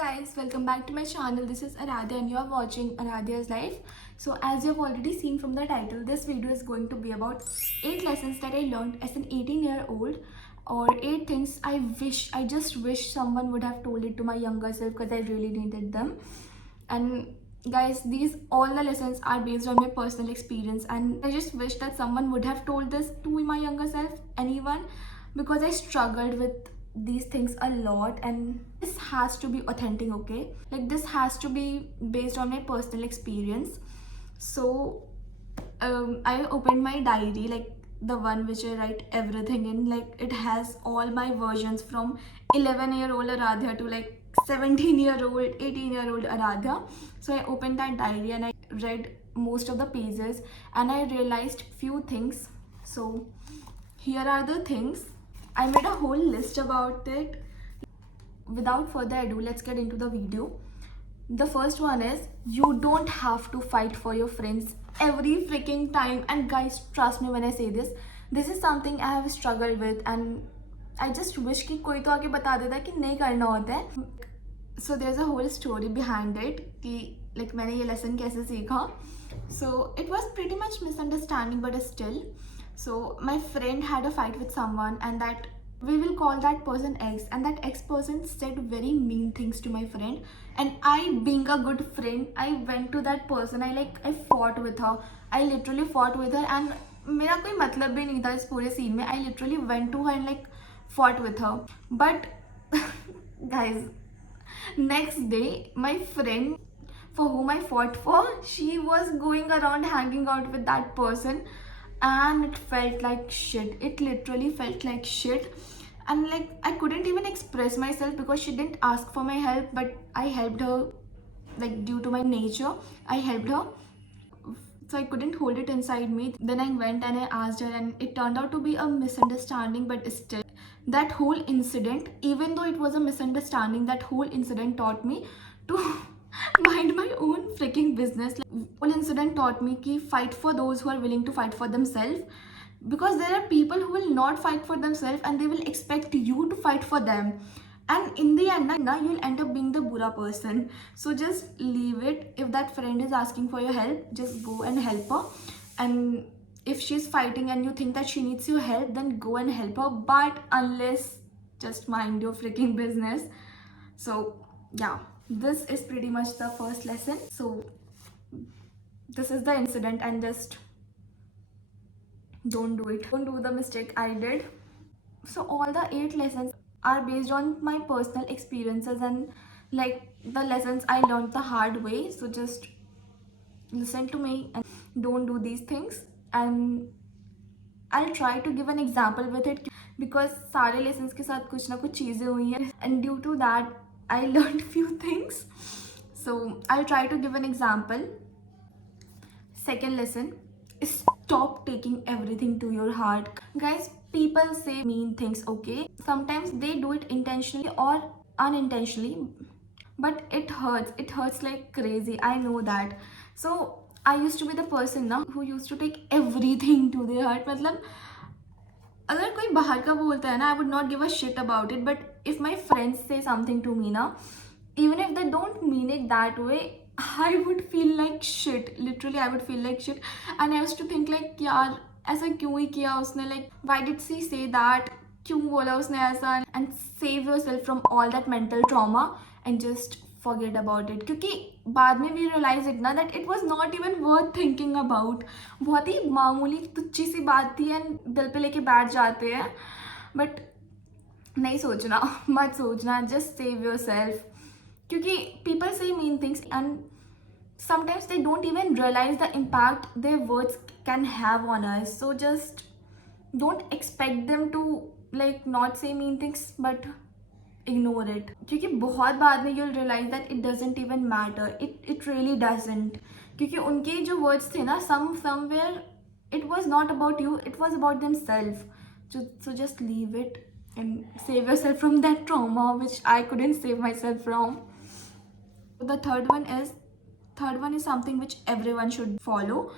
Guys, welcome back to my channel. This is Aradhya and you are watching Aradhya's Life. So as you have already seen from the title, this video is going to be about 8 lessons that I learned as an 18-year-old, or 8 things I just wish someone would have told it to my younger self because I really needed them. And guys, these all the lessons are based on my personal experience, and I just wish that someone would have told this to my younger self, anyone, because I struggled with these things a lot, and this has to be authentic, okay? Like, this has to be based on my personal experience. So I opened my diary, like the one which I write everything in. Like, it has all my versions from 11-year-old Aradhya to like 17-year-old, 18-year-old Aradhya. So I opened that diary and I read most of the pages, and I realized few things. So here are the things. I made a whole list about it. Without further ado, let's get into the video. The first one is, you don't have to fight for your friends every freaking time. And guys, trust me when I say this is something I have struggled with, and I just wish कि कोई तो आके बता देता कि नहीं करना होता है. So there's a whole story behind it कि like मैंने ये lesson कैसे सीखा. So it was pretty much misunderstanding, but still. So my friend had a fight with someone, and that we will call that person X, and that X person said very mean things to my friend, and I, being a good friend, I went to that person. I fought with her. I literally fought with her, and मेरा कोई मतलब भी नहीं था इस पूरे scene में. I literally went to her and like fought with her. But guys, next day my friend for whom I fought for, she was going around hanging out with that person, and it felt like shit. It literally felt like shit, and like I couldn't even express myself because she didn't ask for my help, but I helped her. Like, due to my nature, I helped her, so I couldn't hold it inside me. Then I went and I asked her, and it turned out to be a misunderstanding. But still, that whole incident, even though it was a misunderstanding, that whole incident taught me to mind my own freaking business. Like, whole incident taught me ki fight for those who are willing to fight for themselves, because there are people who will not fight for themselves and they will expect you to fight for them, and in the end you'll end up being the bura person. So just leave it. If that friend is asking for your help, just go and help her. And if she's fighting and you think that she needs your help, then go and help her, but unless, just mind your freaking business. So yeah, this is pretty much the first lesson. So this is the incident, and just don't do it. Don't do the mistake I did. So all the 8 lessons are based on my personal experiences, and like the lessons I learned the hard way. So just listen to me and don't do these things. And I'll try to give an example with it, because सारे lessons के साथ कुछ ना कुछ चीज़ें हुई हैं, and due to that I learned few things. So I'll try to give an example. Second lesson, stop taking everything to your heart. Guys, people say mean things, okay? Sometimes they do it intentionally or unintentionally, but it hurts. It hurts like crazy. I know that. So I used to be the person now who used to take everything to their heart. मतलब अगर कोई बाहर का बोलता है ना, I would not give a shit about it. But if my friends say something to me ना, even if they don't mean it that way, I would feel like shit. Literally, I would feel like shit. And I used to think like, यार ऐसा क्यों ही किया उसने? Like, why did she say that? क्यों बोला उसने ऐसा? And save yourself from all that mental trauma and just forget about it. क्योंकि बाद में we realize it ना, that it was not even worth thinking about. बहुत ही मामूली तुच्छी सी बात थी, and दिल पे लेके बैठ जाते हैं. But नहीं सोचना, मत सोचना. Just save yourself. क्योंकि people say mean things, and sometimes they don't even realize the impact their words can have on us. So just don't expect them to like not say mean things, but ignore it. क्योंकि बहुत बाद में you'll realize that it doesn't even matter. It really doesn't. क्योंकि उनके जो words थे ना, somewhere it was not about you, it was about themselves. So just leave it and save yourself from that trauma, which I couldn't save myself from. The third one is something which everyone should follow.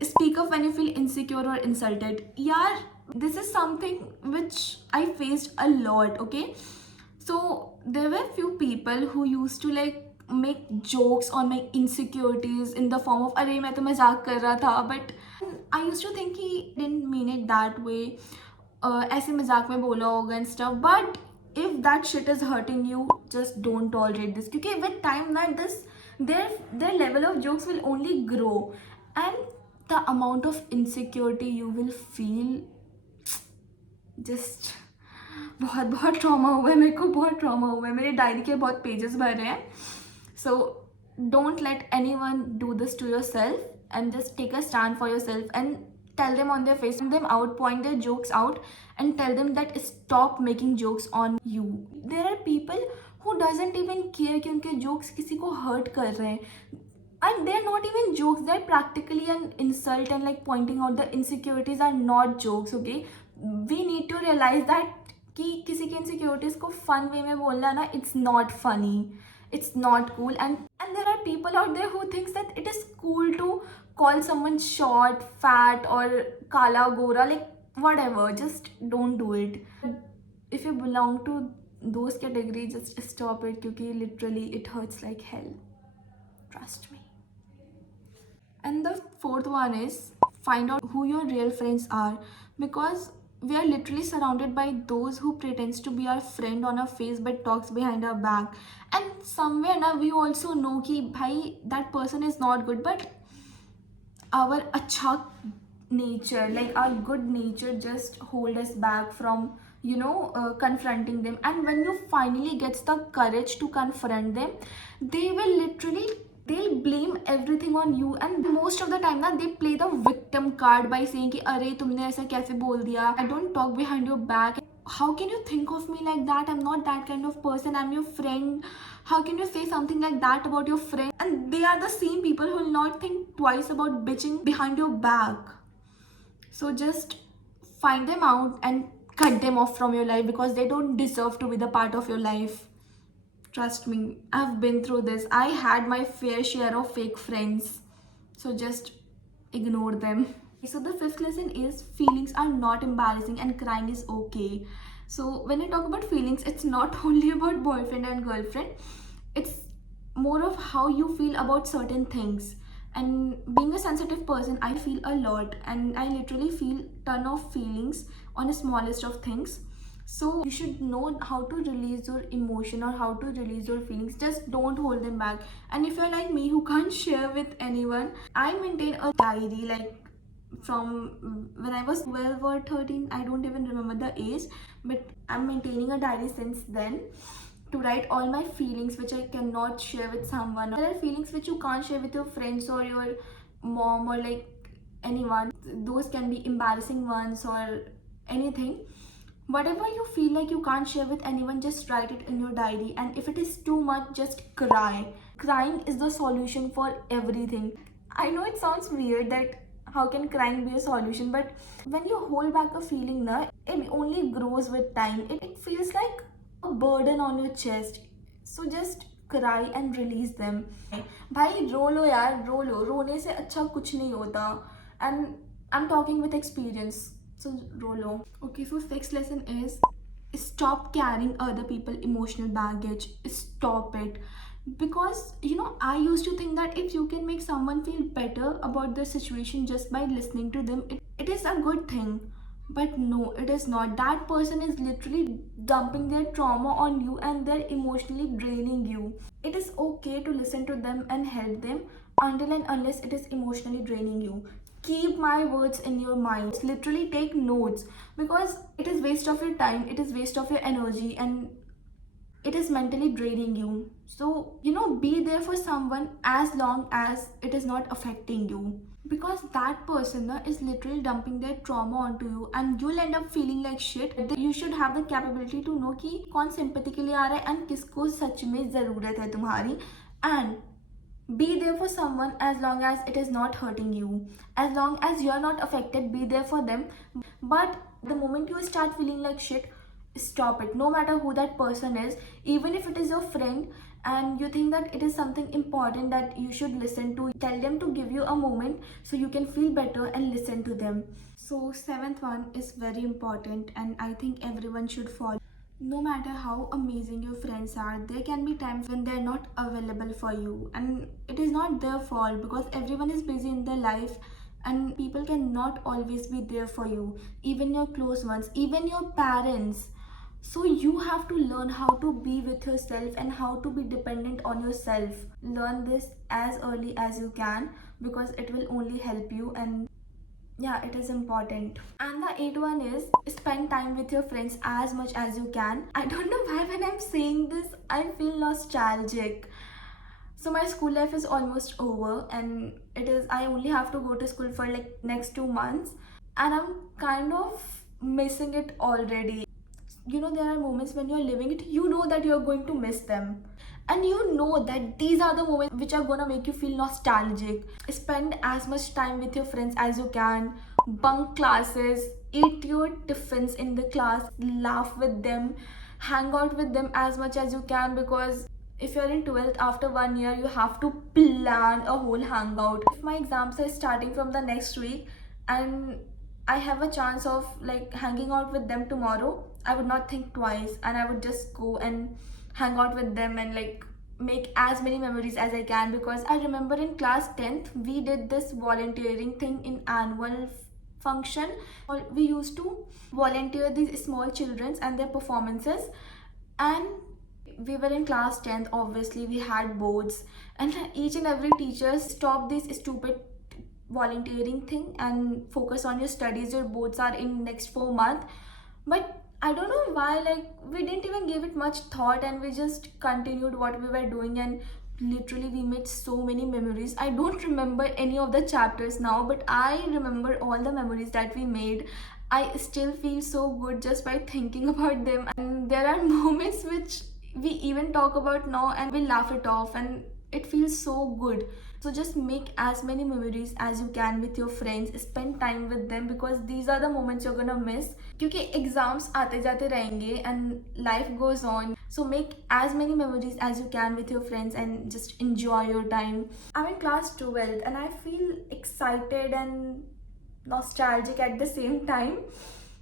Speak up when you feel insecure or insulted. Yeah, this is something which I faced a lot, okay? So there were few people who used to like make jokes on my insecurities in the form of अरे मैं तो मजाक कर रहा था, but I used to think he didn't mean it that way. ऐसे मजाक में बोला होगा and stuff, but if that shit is hurting you, just don't tolerate this, क्योंकि with time that this their level of jokes will only grow, and the amount of insecurity you will feel, just बहुत बहुत trauma हुआ है मेरे को, बहुत trauma हुआ है, मेरे डायरी के बहुत पेजेस भर रहे हैं. So don't let anyone do this to yourself and just take a stand for yourself and tell them on their face, point them out, point their jokes out, and tell them that stop making jokes on you. There are people who doesn't even care कि उनके jokes किसी को hurt कर रहे हैं, and they're not even jokes, they're practically an insult, and like pointing out the insecurities are not jokes. Okay, we need to realize that कि किसी की insecurities को fun way में बोलना ना, it's not funny, it's not cool. And there are people out there who thinks that it is cool to call someone short, fat, or kala, gora, like whatever. Just don't do it. If you belong to those categories, just stop it, because literally it hurts like hell. Trust me. And the fourth one is find out who your real friends are, because we are literally surrounded by those who pretends to be our friend on our face but talks behind our back. And somewhere now we also know कि भाई that person is not good, but our acha nature, like our good nature, just hold us back from confronting them. And when you finally gets the courage to confront them, they will literally, they'll blame everything on you, and most of the time ना they play the victim card by saying कि अरे तुमने ऐसा कैसे बोल दिया, I don't talk behind your back, how can you think of me like that, I'm not that kind of person, I'm your friend, how can you say something like that about your friend? And they are the same people who will not think twice about bitching behind your back. So just find them out and cut them off from your life, because they don't deserve to be the part of your life. Trust me, I've been through this. I had my fair share of fake friends. So just ignore them. So the fifth lesson is feelings are not embarrassing and crying is okay. So when I talk about feelings, it's not only about boyfriend and girlfriend. It's more of how you feel about certain things. And being a sensitive person, I feel a lot, and I literally feel ton of feelings on the smallest of things. So you should know how to release your emotion or how to release your feelings. Just don't hold them back. And if you're like me who can't share with anyone, I maintain a diary, like from when I was 12 or 13, I don't even remember the age, but I'm maintaining a diary since then to write all my feelings which I cannot share with someone. There are feelings which you can't share with your friends or your mom or like anyone. Those can be embarrassing ones or anything. Whatever you feel like you can't share with anyone, just write it in your diary. And if it is too much, just cry. Crying is the solution for everything. I know it sounds weird that how can crying be a solution, but when you hold back a feeling na, it only grows with time. It feels like a burden on your chest. So just cry and release them. भाई रो लो यार, रो लो, रोने से अच्छा कुछ नहीं होता. And I'm talking with experience. So rolo. Okay, so sixth lesson is stop carrying other people's emotional baggage. Stop it. Because I used to think that if you can make someone feel better about the situation just by listening to them, it is a good thing. But no, it is not. That person is literally dumping their trauma on you and they're emotionally draining you. It is okay to listen to them and help them until and unless it is emotionally draining you. Keep my words in your mind. Literally take notes, because it is waste of your time, it is waste of your energy, and it is mentally draining you. So be there for someone as long as it is not affecting you, because that person is literally dumping their trauma onto you and you'll end up feeling like shit. You should have the capability to know कि कौन sympathy के लिए आ रहा है and किसको सच में ज़रूरत है तुम्हारी, and be there for someone as long as it is not hurting you. As long as you're not affected, be there for them. But the moment you start feeling like shit, stop it. No matter who that person is, even if it is your friend and you think that it is something important that you should listen to, tell them to give you a moment so you can feel better and listen to them. So seventh one is very important and I think everyone should follow. No matter how amazing your friends are, there can be times when they're not available for you, and it is not their fault because everyone is busy in their life and people cannot always be there for you, even your close ones, even your parents. So you have to learn how to be with yourself and how to be dependent on yourself. Learn this as early as you can because it will only help you, and yeah, it is important. And the eighth one is spend time with your friends as much as you can. I don't know why when I'm saying this I feel nostalgic. So my school life is almost over, and I only have to go to school for like next 2 months, and I'm kind of missing it already. You know, there are moments when you're living it, you know that you're going to miss them, and you know that these are the moments which are gonna make you feel nostalgic. Spend as much time with your friends as you can, bunk classes, eat your tiffins in the class, laugh with them, hang out with them as much as you can, because if you're in 12th, after 1 year you have to plan a whole hangout. If my exams are starting from the next week and I have a chance of like hanging out with them tomorrow, I would not think twice and I would just go and hang out with them and like make as many memories as I can. Because I remember in class 10th we did this volunteering thing in annual function. We used to volunteer these small children and their performances, and we were in class 10th, obviously we had boards, and each and every teacher stopped this stupid volunteering thing and focus on your studies, your boards are in next 4 months. But I don't know why, like we didn't even give it much thought and we just continued what we were doing, and literally we made so many memories. I don't remember any of the chapters now, but I remember all the memories that we made. I still feel so good just by thinking about them, and there are moments which we even talk about now and we laugh it off, and it feels so good. So just make as many memories as you can with your friends, spend time with them, because these are the moments you're gonna miss. क्योंकि exams आते जाते रहेंगे and life goes on. So make as many memories as you can with your friends and just enjoy your time. I'm in class 12th and I feel excited and nostalgic at the same time.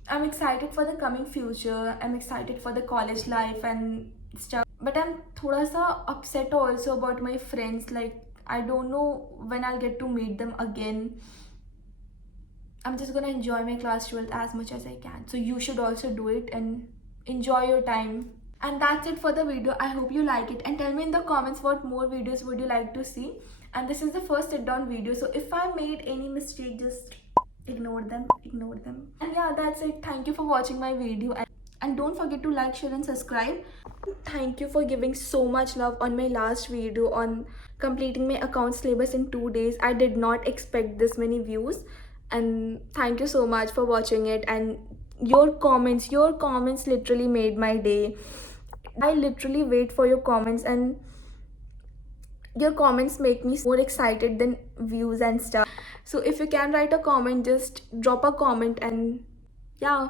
I'm excited for the coming future. I'm excited for the college life and stuff. But I'm thoda sa upset also about my friends. Like I don't know when I'll get to meet them again. I'm just gonna enjoy my class 12th as much as I can. So you should also do it and enjoy your time. And that's it for the video. I hope you like it, and tell me in the comments what more videos would you like to see. And this is the first sit down video, so if I made any mistake, just ignore them. And yeah, that's it. Thank you for watching my video, and don't forget to like, share and subscribe. Thank you for giving so much love on my last video on completing my account syllabus in 2 days. I did not expect this many views, and thank you so much for watching it. And your comments literally made my day. I literally wait for your comments, and your comments make me more excited than views and stuff. So if you can write a comment, just drop a comment, and yeah.